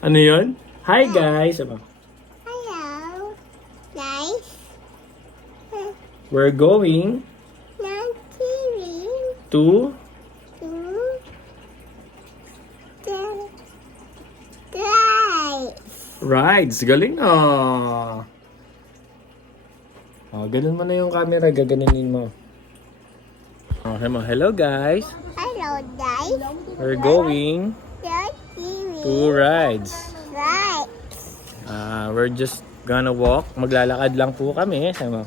Ano yun? Hi guys! Ano? Hello, guys. We're going Not TV to to the guys. rides. Galing ah! Oh, ganun mo na yung camera. Gaganunin mo. Okay mo. Hello guys! Hello, guys. We're going Not TV. to rides. Right. We're just gonna walk. Maglalakad lang po kami. Sabi mo,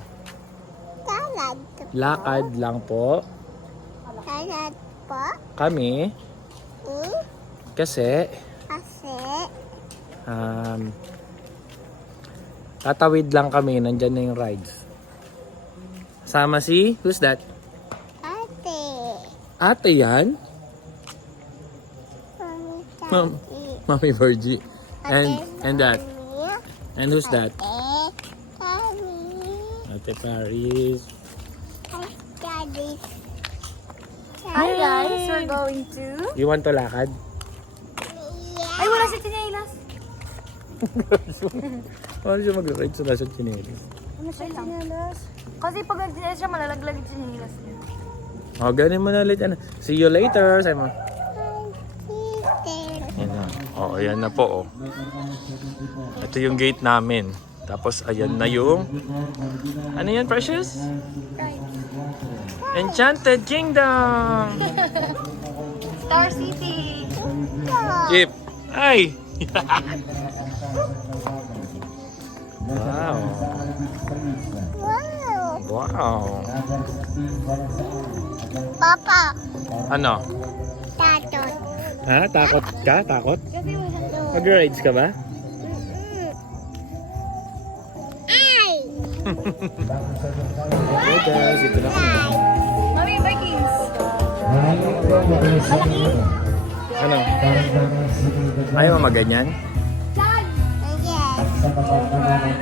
Salad. lakad lang po Salad po. kami kasi Kasi tatawid lang kami. Nandyan na yung rides. Sama si, who's that? ate. Ate yan? Mami, Ma'am. tati. Mami Virgie. And that? Mami, And who's that? Kami. Ate Paris. Daddy. Hi guys, we're going to... You want to lakad? Ay, wala si Chinelas. Paano siya mag-ride sa nasa chinelis? Ano siya Chinelas? Kasi pag nag-chinelas siya, malalaglag yung Chinelas niya. Oh, ganin mo na ulit. Ano? See you later. Sabi mo. Sister. Yan na. Oh, ayan na po. Oh. Ito yung gate namin. Tapos ayan na yung... Ano yan, Precious? Enchanted Kingdom! Star City! Jeep! Ay! Wow! Wow. Wow! Papa. Ano? Tatot. Ha? Takot ka? Takot? Kasi wala. Mag-rides ka ba? Ay. Okay guys, ito na kami. Mami, Vikings! Ano? Ayaw mo maganyan? Yes.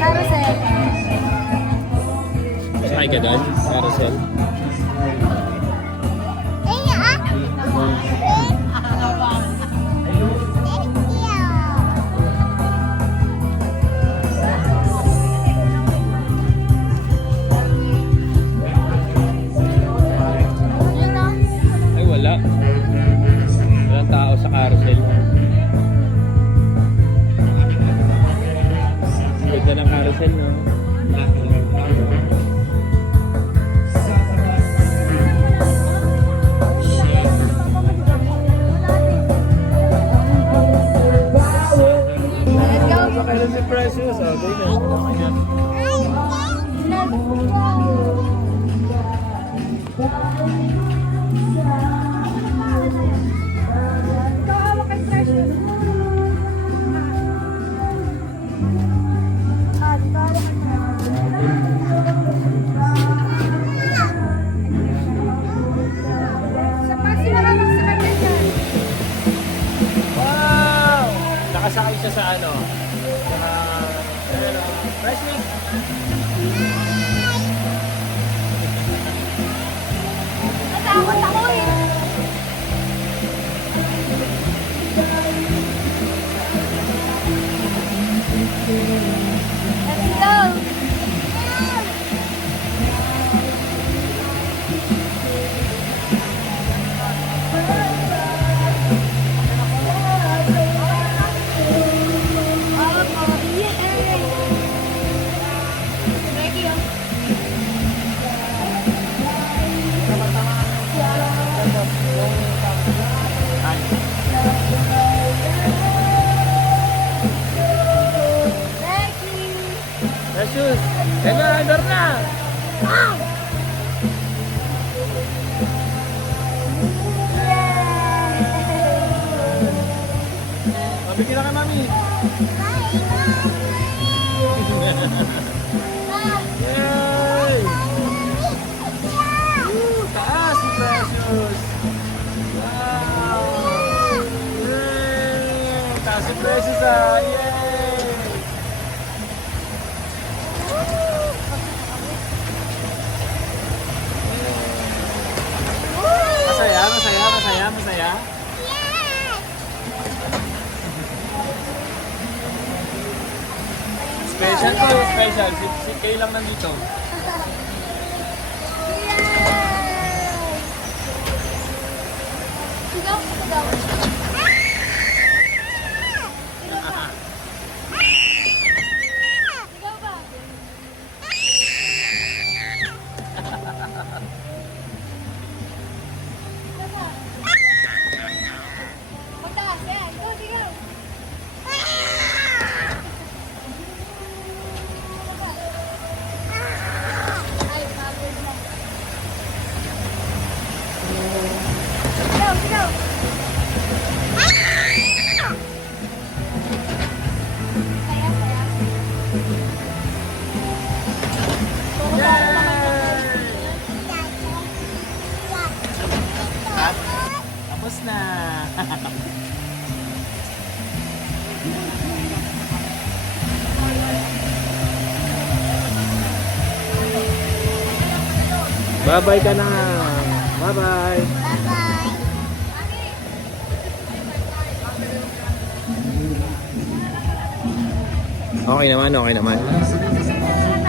Carousel! Sakay ka doon? Carousel? Ay, ah. Thank you. Yun o. Ay wala. Walang tao sa carousel. Ganda ng carousel, no? Let's go! Sakay na si Precious. Okay na. Wow! Nakasakay siya sa ano? Precious! Natakot ako eh! Let's go! Precious! Teka, andar na! Mabigyan na kay Mami! Yay! Taas si Precious! Wow! Yay! Taas si Precious ah! Yay! Saan ko special? Kayo lang nandito. Sigaw, sigaw. Sigaw ba? Magtaas, yan. Go, sigaw. Ay, pagod na. Sigaw, sigaw. Saya, saya. Tapos na. Bye-bye ka na. Bye-bye. Bye-bye. Okay naman, okay naman.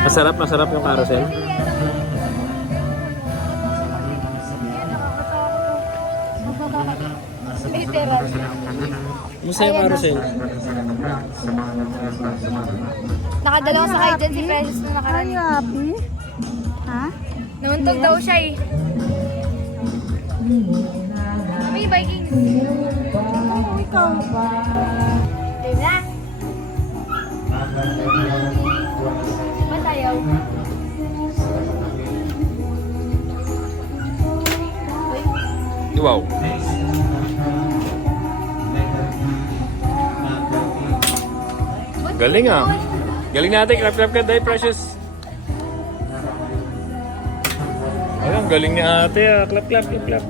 Masarap, masarap yung carousel. Literal. Musta yung carousel? Nakadalawa sa kayo dyan si Precious na nakaraan. happy? Ha? Namuntog daw siya eh. May Vikings. Oo, ikaw. Diba? Ba't ayaw? Wow. Galing ah. Galing natin. Clap, clap ka, Day Precious. Ayan, galing ni ate ah. Clap, clap, clap, clap.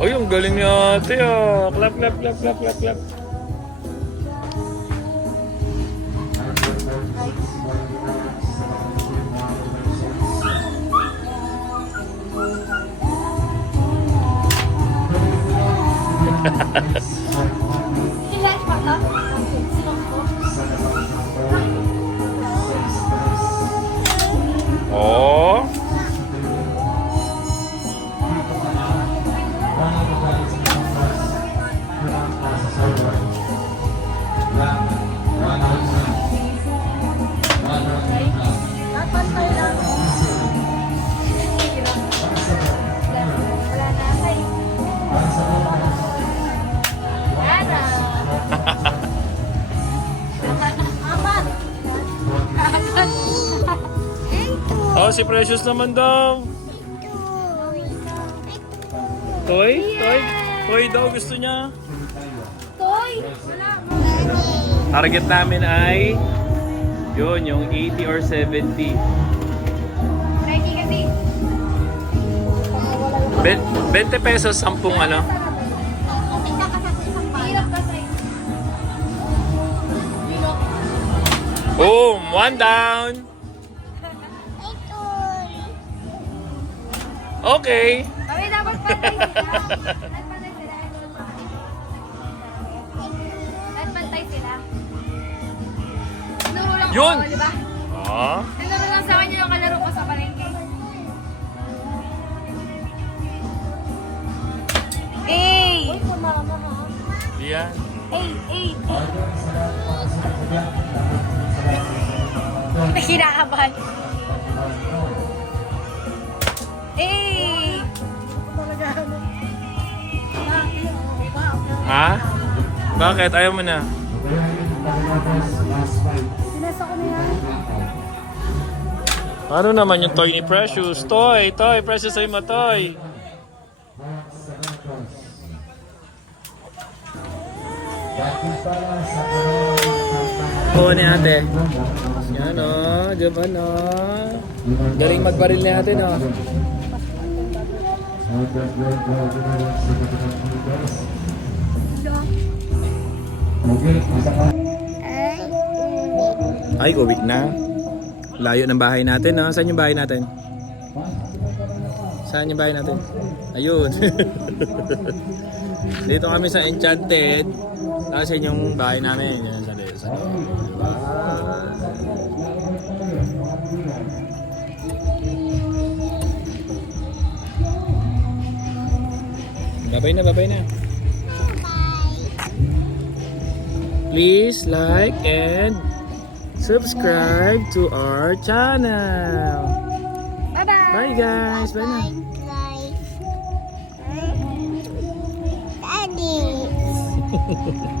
Ay, ang galing ni ate ah. Clap, clap, clap, clap, clap, clap. Ilan pa to? Oh. Napantay lang. Wala na kay. Ana. Apat. Oh, si Precious naman daw. Toy? Toy? Toy daw gusto niya. Toy. Wala. Target namin ay yun, yung 80 or 70. Ready kasi. 20 pesos, 10 ano. Hirap kasi. Boom! One down! Okay. Kami dapat pantay sila. Dapat pantay sila. Dapat pantay sila. Tinuro lang Yun! ako, di ba? Ah, Tinuro lang sa kanya yung kalaro ko sa palengke. Hey! Uy, kumama ha. yan. Hey! Kinakabahan. Hey! Ha? Bakit? Ayaw mo na? Sinasa ko na yan. Ano naman yung toy ni Precious? Toy! Toy! Precious ay matoy! Oo ni ate. Yan o. Diyan o. Galing magbaril ni ate no. Ay, uwi na. Layo ng bahay natin, no? Saan yung bahay natin? Saan yung bahay natin? Ayun. Dito kami sa Enchanted. Tapos yun yung bahay namin. Yan sa loob. Diba? Babay na, babay na. Please like and subscribe to our channel. Bye-bye! Bye guys. Bye na. Daddy.